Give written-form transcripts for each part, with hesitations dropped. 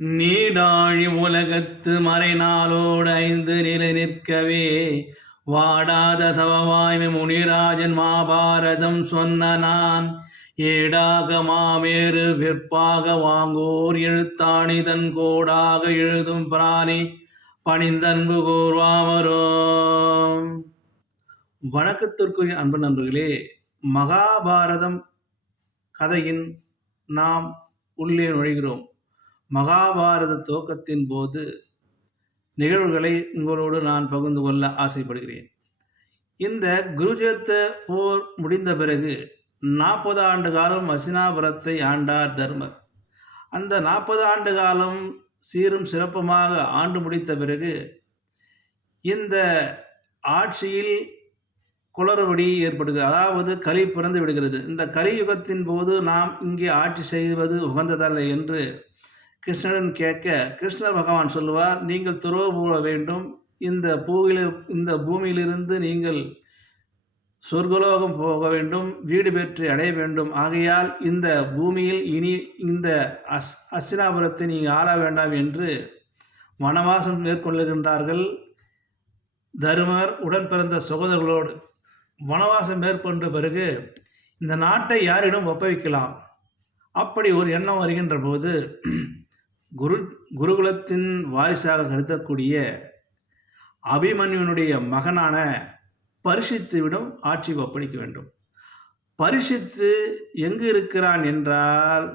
நீடாழி உலகத்து மறைநாளோடு 5 நிலை நிற்கவே வாடாத தவவாய்மை முனிராஜன் மாபாரதம் சொன்ன நான் ஏடாக மாமேறு விற்பாக வாங்கோர் எழுத்தாணிதன் கோடாக எழுதும் பிராணி பணிந்தன்பு கூர்வாமரோம். வணக்கத்திற்குரிய அன்பு நண்பர்களே, மகாபாரதம் கதையின் நாம் உள்ளே நுழைகிறோம். மகாபாரத துவக்கத்தின் போது நிகழ்வுகளை உங்களோடு நான் பகிர்ந்து கொள்ள ஆசைப்படுகிறேன். இந்த குருஜேத்த போர் முடிந்த பிறகு 40 ஆண்டு காலம் ஹஸ்தினாபுரத்தை ஆண்டார் தர்மர். அந்த 40 ஆண்டு காலம் சீரும் சிறப்புமாக ஆண்டு முடித்த பிறகு இந்த ஆட்சியில் குளறுபடி ஏற்படுகிறது. அதாவது கலி பிறந்து விடுகிறது. இந்த கலியுகத்தின் போது நாம் இங்கே ஆட்சி செய்வது உகந்ததல்ல என்று கிருஷ்ணன் கேட்க, கிருஷ்ணர் பகவான் சொல்லுவார், நீங்கள் துறவு போக வேண்டும். இந்த பூமியிலிருந்து நீங்கள் சொர்க்கலோகம் போக வேண்டும், வீடு பெற்று அடைய வேண்டும். ஆகையால் இந்த பூமியில் இனி இந்த ஹஸ்தினாபுரத்தை நீங்கள் ஆள வேண்டாம் என்று வனவாசம் மேற்கொள்ளுகின்றார்கள். தருமர் உடன் பிறந்த சகோதரர்களோடு வனவாசம் மேற்கொண்ட பிறகு இந்த நாட்டை யாரிடம் ஒப்பவிக்கலாம்? அப்படி ஒரு எண்ணம் வருகின்ற போது குருகுலத்தின் வாரிசாக கருதக்கூடிய அபிமன்யுனுடைய மகனான பரீட்சித்துவிடம் ஆட்சி ஒப்படைக்க வேண்டும். பரீட்சித்து எங்கு இருக்கிறான் என்றால்,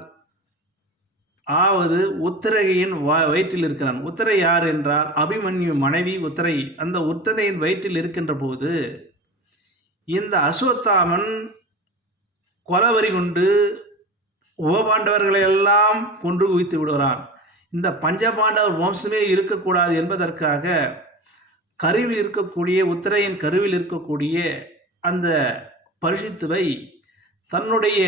உத்தரையின் வயிற்றில் இருக்கிறான். உத்தரை யார் என்றால் அபிமன்யு மனைவி உத்தரை. அந்த உத்தரையின் வயிற்றில் இருக்கின்ற போது இந்த அஸ்வத்தாமன் கொலவரி கொண்டு உபபாண்டவர்களை எல்லாம் கொன்று குவித்து விடுகிறான். இந்த பஞ்சபாண்டவர் வம்சமே இருக்கக்கூடாது என்பதற்காக உத்தரையின் கருவில் இருக்கக்கூடிய அந்த பரீட்சித்துவை தன்னுடைய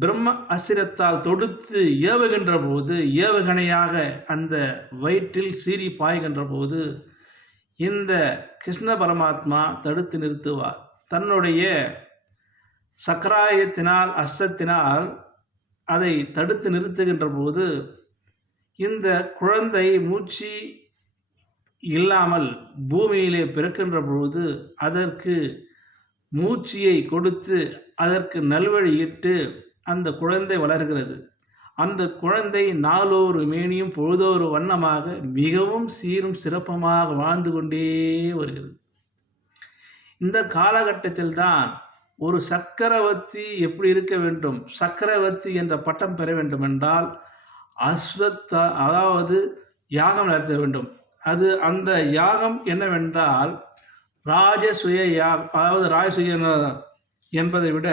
பிரம்ம அஸ்திரத்தால் தொடுத்து ஏவுகின்ற போது, ஏவுகணையாக அந்த வயிற்றில் சீறி பாய்கின்ற போது இந்த கிருஷ்ண பரமாத்மா தடுத்து நிறுத்துவார். தன்னுடைய சக்கராயத்தினால், அஸ்தத்தினால் அதை தடுத்து நிறுத்துகின்ற போது இந்த குழந்தை மூச்சு இல்லாமல் பூமியிலே பிறக்கின்ற பொழுது அதற்கு மூச்சியை கொடுத்து அதற்கு நல்வழியிட்டு அந்த குழந்தை வளர்கிறது. அந்த குழந்தை நாளொரு மேனியும் பொழுதொரு வண்ணமாக மிகவும் சீரும் சிறப்புமாக வாழ்ந்து கொண்டே வருகிறது. இந்த காலகட்டத்தில் தான் ஒரு சக்கரவர்த்தி எப்படி இருக்க வேண்டும், சக்கரவர்த்தி என்ற பட்டம் பெற வேண்டும் என்றால் யாகம் நடத்த வேண்டும். அந்த யாகம் என்னவென்றால் ராஜசுய யாகம். ராஜசுய என்பதை விட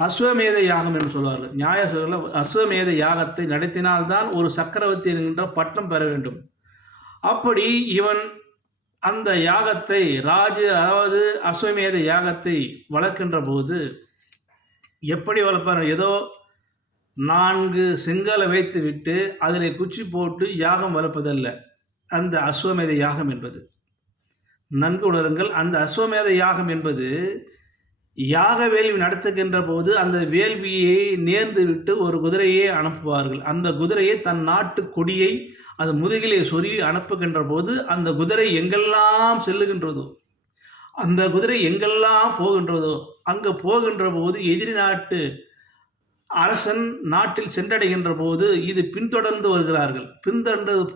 அஸ்வமேத யாகம் என்று சொல்வார்கள். நியாய சொல்ல அஸ்வமேத யாகத்தை நடத்தினால்தான் ஒரு சக்கரவர்த்தி என்கின்ற பட்டம் பெற வேண்டும். அப்படி இவன் அந்த யாகத்தை அஸ்வமேத யாகத்தை வளர்க்கின்ற போது எப்படி வளர்ப்பார்? ஏதோ 4 செங்கலை வைத்து விட்டு அதில் குச்சி போட்டு யாகம் வளர்ப்பதல்ல அந்த அஸ்வமேத யாகம் என்பது. நன்கு உணருங்கள். அந்த அஸ்வமேத யாகம் என்பது யாக வேள்வி நடத்துகின்ற போது அந்த வேள்வியை நேர்ந்து விட்டு ஒரு குதிரையை அனுப்புவார்கள். அந்த குதிரையை தன் நாட்டு கொடியை அது முதுகிலே சொருகி அனுப்புகின்ற போது அந்த குதிரை எங்கெல்லாம் செல்லுகின்றதோ, அந்த குதிரை எங்கெல்லாம் போகின்றதோ அங்கே போகின்ற போது எதிரி நாட்டு அரசன் நாட்டில் சென்றடைகின்ற போது இது பின்தொடர்ந்து வருகிறார்கள்.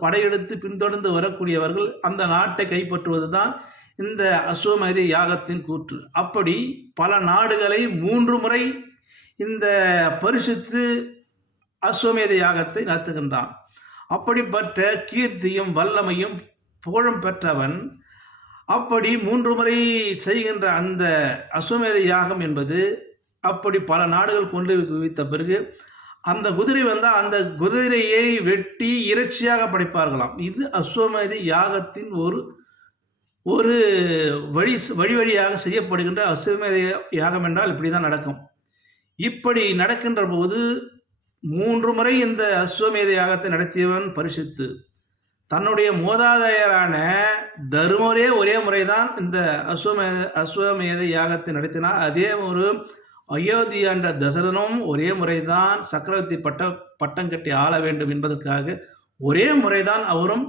படையெடுத்து பின்தொடர்ந்து வரக்கூடியவர்கள் அந்த நாட்டை கைப்பற்றுவது தான் இந்த அஸ்வமேத யாகத்தின் கூற்று. அப்படி பல நாடுகளை 3 முறை இந்த பரிசுத்து அஸ்வமேத யாகத்தை நடத்துகின்றான். அப்படிப்பட்ட கீர்த்தியும் வல்லமையும் புகழும் பெற்றவன். அப்படி 3 முறை செய்கின்ற அந்த அஸ்வமேத யாகம் என்பது அப்படி பல நாடுகள் கொண்டு குவித்த பிறகு அந்த குதிரை வந்தால் அந்த குதிரையை வெட்டி இறைச்சியாக படைப்பார்களாம். இது அஸ்வமேத யாகத்தின் ஒரு வழியாக செய்யப்படுகின்ற அஸ்வமேத யாகம் என்றால் இப்படி தான் நடக்கும். இப்படி நடக்கின்ற போது 3 முறை இந்த அஸ்வமேத யாகத்தை நடத்தியவன் பரீட்சித்து. தன்னுடைய மூதாதையரான தருமரே ஒரே முறைதான் இந்த அஸ்வமேத யாகத்தை நடத்தினார். அதே ஒரு அயோத்தியாண்ட தசரனும் ஒரே முறைதான் சக்கரவர்த்தி பட்டம் பட்டம் கட்டி ஆள வேண்டும் என்பதற்காக ஒரே முறைதான் அவரும்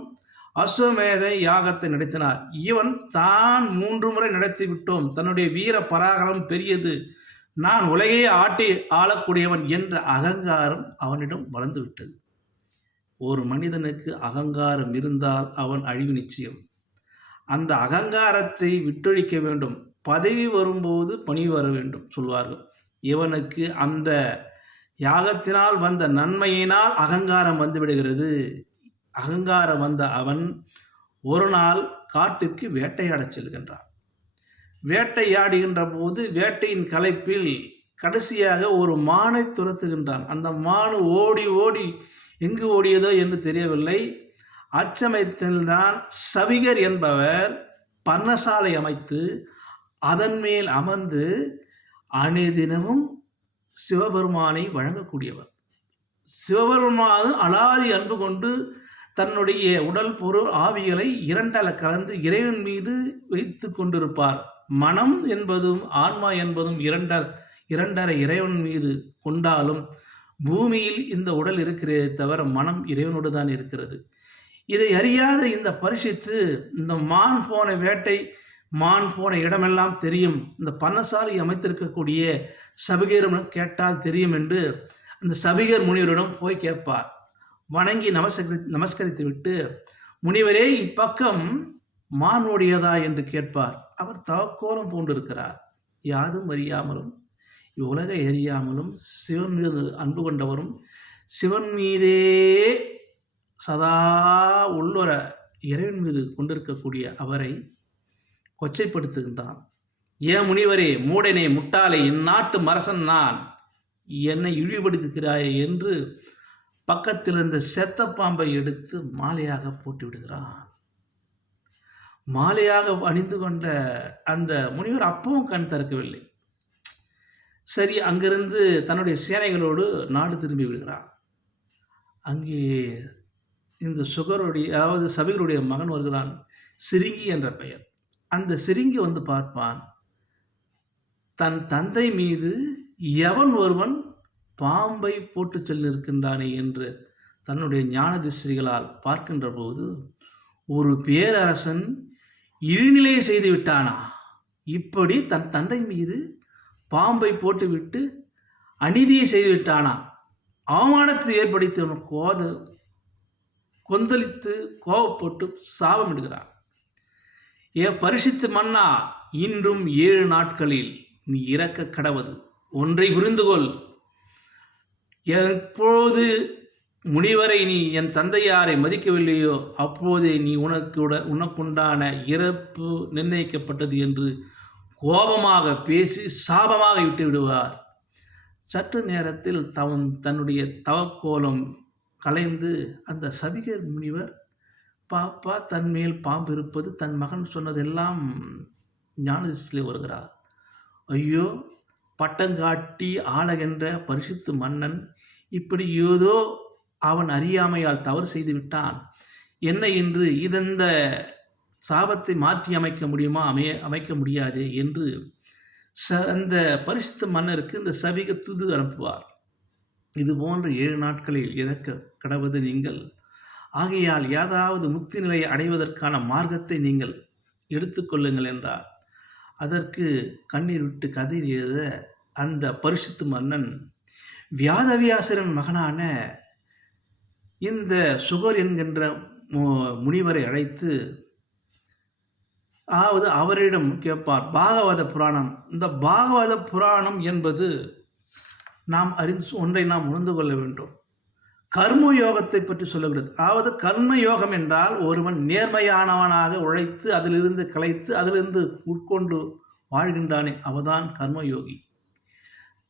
அஸ்வமேத யாகத்தை நடத்தினார். இவன் தான் 3 முறை நடத்தி விட்டோம், தன்னுடைய வீர பராகரம் பெரியது, நான் உலகையே ஆட்டி ஆளக்கூடியவன் என்ற அகங்காரம் அவனிடம் வளர்ந்து விட்டது. ஒரு மனிதனுக்கு அகங்காரம் இருந்தால் அவன் அழிவு நிச்சயம். அந்த அகங்காரத்தை விட்டொழிக்க வேண்டும். பதவி வரும்போது பணிவு வர வேண்டும் சொல்வார்கள். இவனுக்கு அந்த யாகத்தினால் வந்த நன்மையினால் அகங்காரம் வந்து விடுகிறது. அகங்காரம் வந்த அவன் ஒரு நாள் காட்டிற்கு வேட்டையாடச் செல்கின்றான். வேட்டையாடுகின்ற போது வேட்டையின் களைப்பில் கடைசியாக ஒரு மானை துரத்துகின்றான். அந்த மானு ஓடி ஓடி எங்கு ஓடியதோ என்று தெரியவில்லை. அச்சமயத்தில்தான் சவிகர் என்பவர் பர்ணசாலை அமைத்து அதன் மேல் அமர்ந்து அனுதினமும் சிவபெருமானை வழங்கக்கூடியவர். சிவபெருமான் அலாதி அன்பு கொண்டு தன்னுடைய உடல் பொருள் ஆவிகளை இரண்டல கலந்து இறைவன் மீது வைத்து கொண்டிருப்பார். மனம் என்பதும் ஆன்மா என்பதும் இரண்டரை இறைவன் மீது கொண்டாலும் பூமியில் இந்த உடல் இருக்கிறதே தவிர மனம் இறைவனோடு தான் இருக்கிறது. இதை அறியாத இந்த பரிசித்து இந்த மான் போன வேட்டை, மான் போன இடமெல்லாம் தெரியும், இந்த பர்ணசாலை அமைத்திருக்கக்கூடிய சபிகரிடம் கேட்டால் தெரியும் என்று அந்த சபிகர் முனிவரிடம் போய் கேட்பார். வணங்கி நமஸ்கரித்து விட்டு, முனிவரே இப்பக்கம் மானுடையதா என்று கேட்பார். அவர் தவக்கோலம் பூண்டிருக்கிறார். யாதும் அறியாமலும் இவ்வுலகை அறியாமலும் சிவன் மீது அன்பு கொண்டவரும் சிவன் மீதே சதா உள்ளொர இறைவன் மீது கொண்டிருக்கக்கூடிய அவரை கொச்சைப்படுத்துகின்றான். ஏன் முனிவரே, மூடனே, முட்டாளே, இந்நாட்டு மரசன் நான், என்னை இழிவுபடுத்துகிறாய் என்று பக்கத்தில் இருந்த செத்த பாம்பை எடுத்து மாலையாக போட்டு விடுகிறான். மாலையாக அணிந்து கொண்ட அந்த முனிவர் அப்பவும் கண் திறக்கவில்லை. சரி, அங்கிருந்து தன்னுடைய சேனைகளோடு நாடு திரும்பி விடுகிறான். அங்கே இந்த சுகருடைய, அதாவது சபிகருடைய மகன் வருகிறான், சிரிங்கி என்ற பெயர். அந்த சிரிங்கி வந்து பார்ப்பான், தன் தந்தை மீது எவன் ஒருவன் பாம்பை போட்டு சொல்லியிருக்கின்றானே என்று தன்னுடைய ஞான திஸ்ரிகளால் பார்க்கின்ற போது, ஒரு பேரரசன் இழிநிலை செய்து விட்டானா, இப்படி தன் தந்தை மீது பாம்பை போட்டுவிட்டு அநீதியை செய்து விட்டானா, அவமானத்தை ஏற்படுத்தி கொந்தளித்து கோபப்பட்டு சாபமிடுகிறான். பரிசித்து மன்னா, இன்றும் 7 நாட்களில் நீ இறக்க கடவது. ஒன்றை புரிந்துகொள், எப்போது முனிவரை நீ என் தந்தையாரை மதிக்கவில்லையோ அப்போதே நீ உனக்குண்டான இறப்பு நிர்ணயிக்கப்பட்டது என்று கோபமாக பேசி சாபமாக விட்டு விடுவார். சற்று நேரத்தில் தன்னுடைய தவக்கோலம் கலைந்து அந்த சபிகர் முனிவர் பாப்பா தன்மேல் பாம்பு இருப்பது தன் மகன் சொன்னதெல்லாம் ஞானதிஷ்டிலே வருகிறார். ஐயோ, பட்டங்காட்டி ஆளகின்ற பரிசுத்து மன்னன் இப்படி ஏதோ அவன் அறியாமையால் தவறு செய்து விட்டான். என்ன என்று இந்த சாபத்தை மாற்றி அமைக்க முடியுமா? அமைக்க முடியாது என்று அந்த பரிசுத்த மன்னருக்கு இந்த சபிக தூது அனுப்புவார். இது போன்ற 7 நாட்களில் இறக்க கடவது நீங்கள். ஆகையால் ஏதாவது முக்தி நிலையை அடைவதற்கான மார்க்கத்தை நீங்கள் எடுத்துக்கொள்ளுங்கள் என்றார். அதற்கு கண்ணீர் விட்டு கதிர் எழுத அந்த பரிசுத்த மன்னன் வியாதவியாசரின் மகனான இந்த சுகர் என்கின்ற முனிவரை அழைத்து, அதாவது அவரிடம் கேட்பார், பாகவத புராணம். இந்த பாகவத புராணம் என்பது நாம் ஒன்றை நாம் உணர்ந்து கொள்ள வேண்டும். கர்ம யோகத்தை பற்றி சொல்லுகிறது. அதாவது கர்ம யோகம் என்றால் ஒருவன் நேர்மையானவனாக உழைத்து அதிலிருந்து கலைத்து அதிலிருந்து உட்கொண்டு வாழ்கின்றானே அவதான் கர்மயோகி.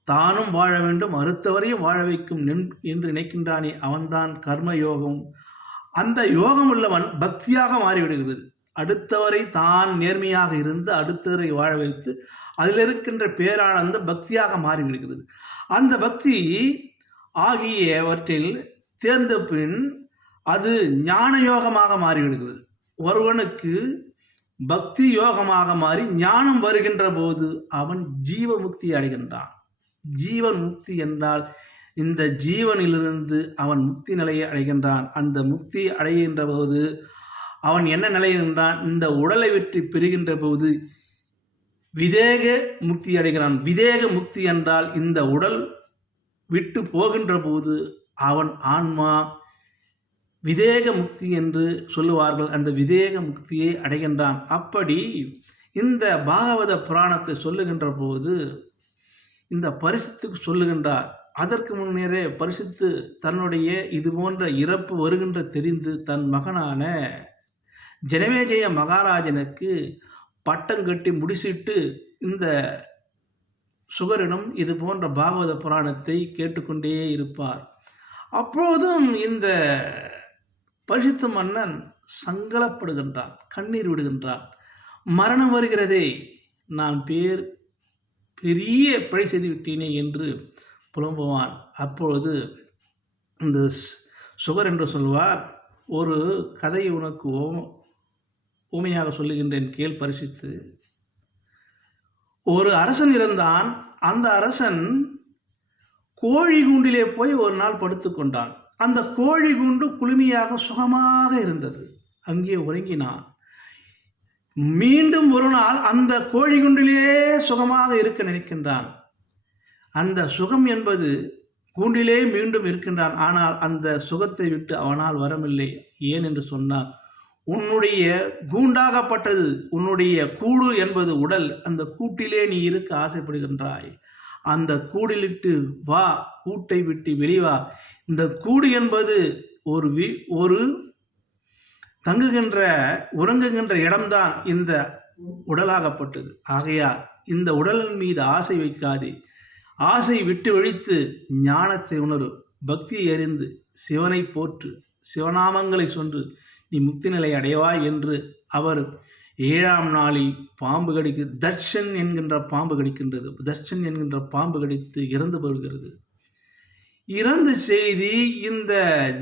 தானும் வாழ வேண்டும், அடுத்தவரையும் வாழ வைக்கும் என்று நினைக்கின்றானே அவன்தான் கர்மயோகம். அந்த யோகம் உள்ளவன் பக்தியாக மாறிவிடுகிறது. அடுத்தவரை தான் நேர்மையாக இருந்து அடுத்தவரை வாழ வைத்து அதில் இருக்கின்ற பேரானந்த பக்தியாக மாறிவிடுகிறது. அந்த பக்தி ஆகியவற்றில் தேர்ந்த பின் அது ஞான யோகமாக மாறிவிடுகிறது. ஒருவனுக்கு பக்தி யோகமாக மாறி ஞானம் வருகின்ற போது அவன் ஜீவமுக்தி அடைகின்றான். ஜீவன் முக்தி என்றால் இந்த ஜீவனிலிருந்து அவன் முக்தி நிலையை அடைகின்றான். அந்த முக்தி அடைகின்ற போது அவன் என்ன நிலை என்றான், இந்த உடலை விட்டு பிரிகின்ற போது விதேக முக்தி அடைகிறான். விதேக முக்தி என்றால் இந்த உடல் விட்டு போகின்ற போது அவன் ஆன்மா விதேக முக்தி என்று சொல்லுவார்கள். அந்த விதேக முக்தியை அடைகின்றான். அப்படி இந்த பாகவத புராணத்தை சொல்லுகின்ற போது இந்த பரிசுத்துக்கு சொல்லுகின்றார். அதற்கு முன்னரே பரிசுத்து தன்னுடைய இது போன்ற இறப்பு வருகின்ற தெரிந்து தன் மகனான ஜனமேஜய மகாராஜனுக்கு பட்டம் கட்டி முடிசிட்டு இந்த சுகரிடம் இது போன்ற பாகவத புராணத்தை கேட்டுக்கொண்டே இருப்பார். அப்போதும் இந்த பரிசுத்த மன்னன் சங்கலப்படுகின்றான், கண்ணீர் விடுகின்றான். மரணம் வருகிறதே, நான் பெரிய பிழை செய்து விட்டேனே என்று புலம்புவான். அப்பொழுது இந்த சுகர் என்று சொல்வார், ஒரு கதை உனக்கு ஊமையாக சொல்லுகின்றேன் கேள் பரிசித்து. ஒரு அரசன் இருந்தான். அந்த அரசன் கோழி கூண்டிலே போய் ஒரு நாள் படுத்து கொண்டான். அந்த கோழி கூண்டு குளுமையாக சுகமாக இருந்தது. அங்கே உறங்கினான். மீண்டும் ஒரு நாள் அந்த கோழி குண்டிலே சுகமாக இருக்க நினைக்கின்றான். அந்த சுகம் என்பது கூண்டிலே மீண்டும் இருக்கின்றான். ஆனால் அந்த சுகத்தை விட்டு அவனால் வரவில்லை. ஏன் என்று சொன்னார், உன்னுடைய கூண்டாகப்பட்டது, உன்னுடைய கூடு என்பது உடல். அந்த கூட்டிலே நீ இருக்க ஆசைப்படுகின்றாய். அந்த கூடிலிட்டு வா, கூட்டை விட்டு வெளிவா. இந்த கூடு என்பது ஒரு தங்குகின்ற உறங்குகின்ற இடம்தான் இந்த உடலாகப்பட்டது. ஆகையால் இந்த உடலின் மீது ஆசை வைக்காதே. ஆசை விட்டு ஒழித்து ஞானத்தை உணரு, பக்தியை அறிந்து சிவனை போற்று, சிவநாமங்களை சொன்று நீ முக்தி நிலை அடைவாய் என்று அவர் 7ஆம் நாளில் பாம்பு கடிக்கு தர்ஷன் என்கின்ற பாம்பு கடிக்கின்றது. தர்ஷன் என்கின்ற பாம்பு கடித்து இறந்து போகிறது. இறந்த செய்தி இந்த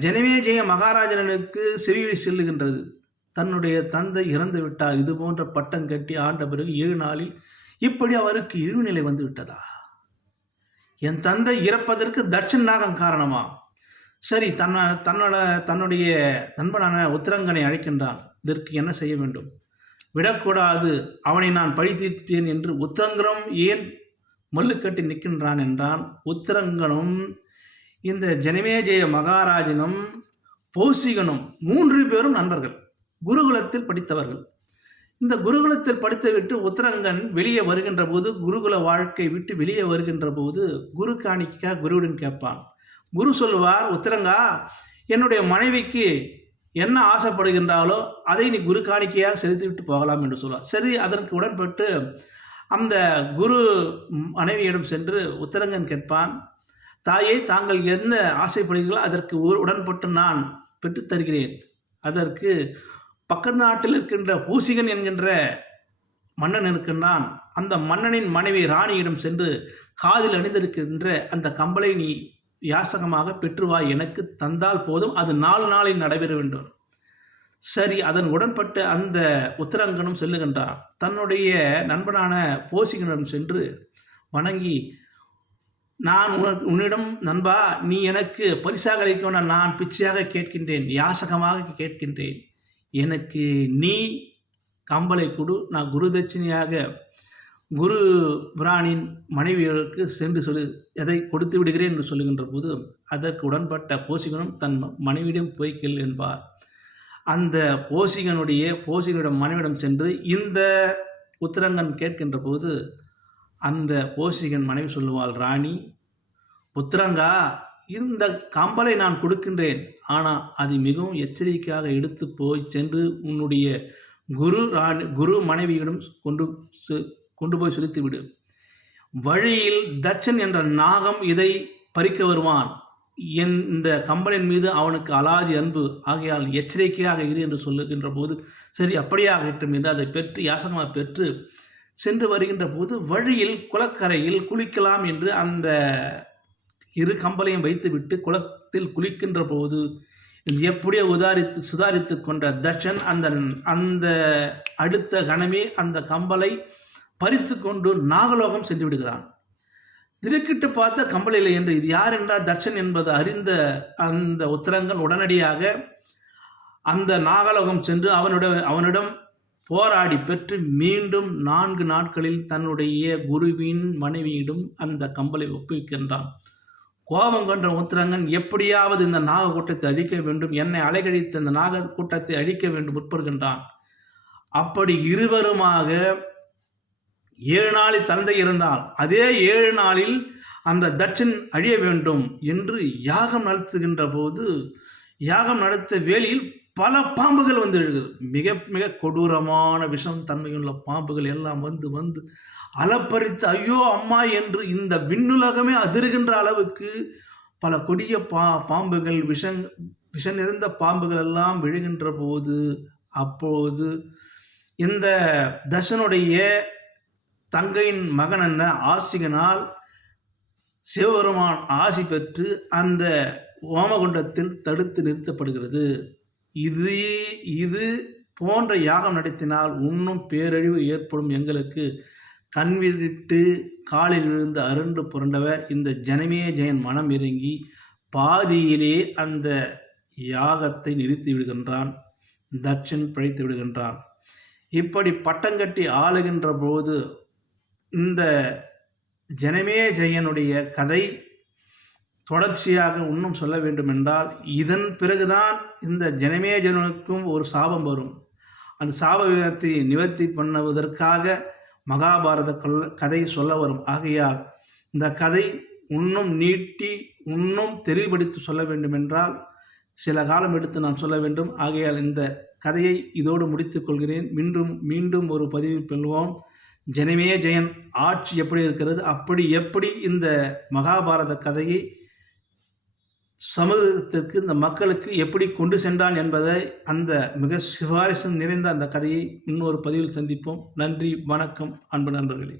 ஜனமேஜய மகாராஜனுக்கு செவி செல்லுகின்றது. தன்னுடைய தந்தை இறந்து விட்டார், இது போன்ற பட்டம் கட்டி ஆண்ட பிறகு 7 நாளில் இப்படி அவருக்கு இழிவுநிலை வந்து விட்டதா? என் தந்தை இறப்பதற்கு தட்சன் நாகம் காரணமா? சரி, தன்னுடைய நண்பனான உத்தரங்கனை அழைக்கின்றான். இதற்கு என்ன செய்ய வேண்டும்? விடக்கூடாது, அவனை நான் பழி தீர்ப்பேன் என்று உத்தரங்கனும் ஏன் மல்லுக்கட்டி நிற்கின்றான் என்றான். உத்தரங்கனும் இந்த ஜனமேஜய மகாராஜனும் பௌசிகனும் 3 பேரும் நண்பர்கள், குருகுலத்தில் படித்தவர்கள். இந்த குருகுலத்தில் படித்துவிட்டு உத்தரங்கன் வெளியே வருகின்ற போது, குருகுல வாழ்க்கை விட்டு வெளியே வருகின்ற போது குரு காணிக்கா குருவுடன் கேட்பான். குரு சொல்லுவார், உத்தரங்கா, என்னுடைய மனைவிக்கு என்ன ஆசைப்படுகின்றாலோ அதை நீ குரு காணிக்கையாக செலுத்திவிட்டு போகலாம் என்று சொல்வார். சரி, அதற்கு உடன்பட்டு அந்த குரு மனைவியிடம் சென்று உத்தரங்கன் கேட்பான், தாயே, தாங்கள் என்ன ஆசைப்படுகிறீர்களோ அதற்கு உடன்பட்டு நான் பெற்றுத் தருகிறேன். அதற்கு பக்கத்து நாட்டில் இருக்கின்ற பூசிகன் என்கின்ற மன்னன் இருக்கின்றான். அந்த மன்னனின் மனைவி ராணியிடம் சென்று காதில் அணிந்திருக்கின்ற அந்த கம்பளை நீ யாசகமாக பெற்றுவாய், எனக்கு தந்தால் போதும், அது 4 நாளில் நடைபெற வேண்டும். சரி, அதன் உடன்பட்டு அந்த உத்தரங்கனும் செல்லுகின்றான். தன்னுடைய நண்பனான போசிகனிடம் சென்று வணங்கி, நான் உன்னிடம் நண்பா, நீ எனக்கு பரிசாக அளிக்க, நான் பிச்சையாக கேட்கின்றேன், யாசகமாக கேட்கின்றேன். எனக்கு நீ கம்பளை கொடு, நான் குருதட்சிணையாக குரு பிரானின் மனைவியருக்கு சென்று சொல்லி எதை கொடுத்து விடுகிறேன் என்று சொல்லுகின்ற போது அதற்கு உடன்பட்ட போசிகனும் தன் மனைவியிடம் போய் கேள் என்பார். அந்த போசிகனிடம் மனைவியிடம் சென்று இந்த உத்தரங்கன் கேட்கின்ற போது அந்த போசிகன் மனைவி சொல்லுவாள், ராணி, உத்தரங்கா, இந்த கம்பலை நான் கொடுக்கின்றேன், ஆனால் அது மிகவும் எச்சரிக்கையாக எடுத்து போய் சென்று உன்னுடைய குரு மனைவியிடம் கொண்டு போய் செலுத்திவிடு. வழியில் தட்சன் என்ற நாகம் இதை பறிக்க வருவான். இந்த கம்பளின் மீது அவனுக்கு அலாதி அன்பு, ஆகையால் எச்சரிக்கையாக இரு என்று சொல்லுகின்ற போது சரி, அப்படியாகட்டும் என்று அதை பெற்று யாசகமாக பெற்று சென்று வருகின்ற போது வழியில் குளக்கரையில் குளிக்கலாம் என்று அந்த 2 கம்பளையும் வைத்துவிட்டு குளத்தில் குளிக்கின்ற போது எப்படியோ சுதாரித்து கொண்ட தட்சன் அந்த அடுத்த கணமே அந்த கம்பலை பறித்து கொண்டு நாகலோகம் சென்று விடுகிறான். திடுக்கிட்டு பார்த்த கம்பளி இல்லை என்று. இது யார் என்றால் தட்சன் என்பது அறிந்த அந்த உத்தரங்கன் உடனடியாக அந்த நாகலோகம் சென்று அவனிடம் போராடி பெற்று மீண்டும் 4 நாட்களில் தன்னுடைய குருவின் மனைவியிடம் அந்த கம்பளை ஒப்புவிக்கின்றான். கோபம் கொண்ட உத்தரங்கன் எப்படியாவது இந்த நாக கூட்டத்தை அழிக்க வேண்டும், என்னை அலைகழித்த இந்த நாக கூட்டத்தை அழிக்க வேண்டும் முற்படுகின்றான். அப்படி இருவருமாக 7 நாளில் தந்தை இருந்தால் அதே 7 நாளில் அந்த தட்சன் அழிய வேண்டும் என்று யாகம் நடத்துகின்ற போது, யாகம் நடத்த வேளையில் பல பாம்புகள் வந்து எழுகிறது. மிக மிக கொடூரமான விஷம் தன்மையுள்ள பாம்புகள் எல்லாம் வந்து வந்து அலப்பறித்து ஐயோ அம்மா என்று இந்த விண்ணுலகமே அதிருகின்ற அளவுக்கு பல கொடிய பாம்புகள் விஷ நிறைந்த பாம்புகள் எல்லாம் விழுகின்ற போது, அப்போது இந்த தசனுடைய தங்கையின் மகன் ஆசிகனால் சிவபெருமான் ஆசி பெற்று அந்த ஓமகுண்டத்தில் தடுத்து நிறுத்தப்படுகிறது. இது போன்ற யாகம் நடத்தினால் இன்னும் பேரழிவு ஏற்படும், எங்களுக்கு கண்விட்டு காலில் விழுந்து அருண்டு புரண்டவ இந்த ஜனமே ஜெயன் மனம் இறங்கி பாதியிலே அந்த யாகத்தை நிறுத்தி விடுகின்றான். தட்சன் பிழைத்து விடுகின்றான். இப்படி பட்டங்கட்டி ஆளுகின்ற போது இந்த ஜனமே ஜெயனுடைய கதை தொடர்ச்சியாக இன்னும் சொல்ல வேண்டும் என்றால், இதன் பிறகுதான் இந்த ஜனமே ஜெயனுக்கும் ஒரு சாபம் வரும். அந்த சாப விதத்தை நிவர்த்தி பண்ணுவதற்காக மகாபாரத கதை சொல்ல வரும். ஆகையால் இந்த கதை இன்னும் நீட்டி இன்னும் தெளிவுபடுத்தி சொல்ல வேண்டும் என்றால் சில காலம் எடுத்து நான் சொல்ல வேண்டும். ஆகையால் இந்த கதையை இதோடு முடித்துக் கொள்கிறேன். மீண்டும் ஒரு பதிவில் பெறுவோம். ஜனமே ஜெயன் ஆட்சி எப்படி இருக்கிறது, எப்படி இந்த மகாபாரத கதையை சமூகத்திற்கு இந்த மக்களுக்கு எப்படி கொண்டு சென்றான் என்பதை, அந்த மிக சிபாரிசு நிறைந்த அந்த கதையை இன்னொரு பதிவில் சந்திப்போம். நன்றி, வணக்கம் அன்பு நண்பர்களே.